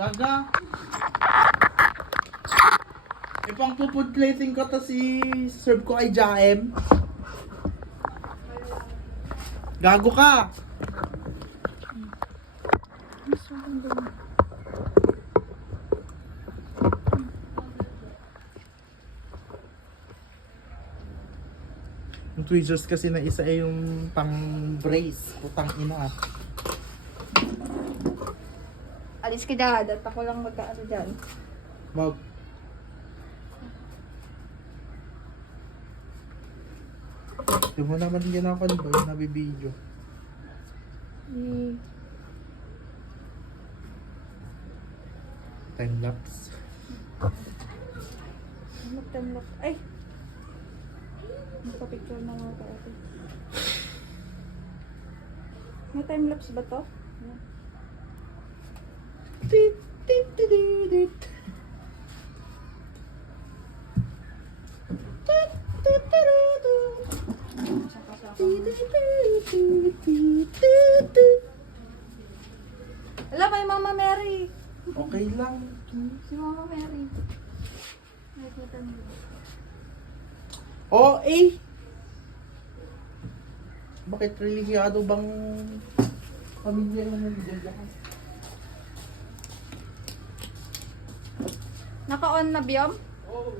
Gaga. Ipang food plating ko to si serve ko kay Jaem. Gago ka. Yung tweezers kasi na isa ay yung pang brace. Putang ina. Alis ka dad at ako lang magkaano dyan. Mag. Di mo naman ginakon ba yung nabibidyo? Time lapse. Magtanlak. Ay! Magpa-picture na mga ka-ate. May time-lapse ba to? Tit, tit, tit, tit. Tit, tit, tit, tit. Alam mo yung Mama Mary. Okay lang. Si Mama Mary. Nakikita niyo. Oh, eh! Bakit relihiyado bang pamilya yung nandiyan? Naka-on na biyom? Oh.